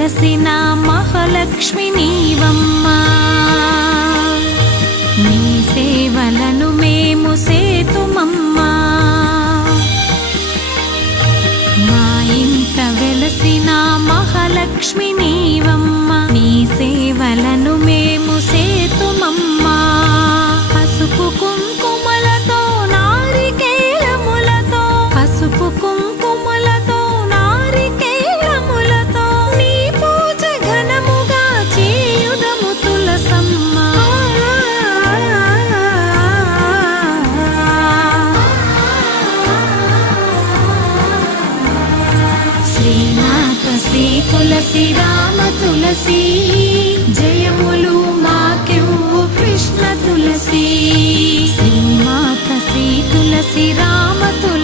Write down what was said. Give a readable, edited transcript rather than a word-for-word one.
వెలసిన మహాలక్ష్మి నీవమ్మా, నీ సేవలను మేము సేతుమమ్మా. మా ఇంట వెలసిన మహాలక్ష్మి నీవమ్మా, నీ సేవలను మేము సేతుమమ్మా. పసుపు కుంకుమలతో నారికేలములతో, పసుపు కుంకుమలతో నారికేలములతో నీ పూజ ఘనముగా చేయుదము తులసమ్మ. శ్రీనాథ శ్రీ తులసి రామ తులసి, జయములు మాకెవ్వు కృష్ణ తులసి. శ్రీమాత శ్రీ తులసి రామ తులసి.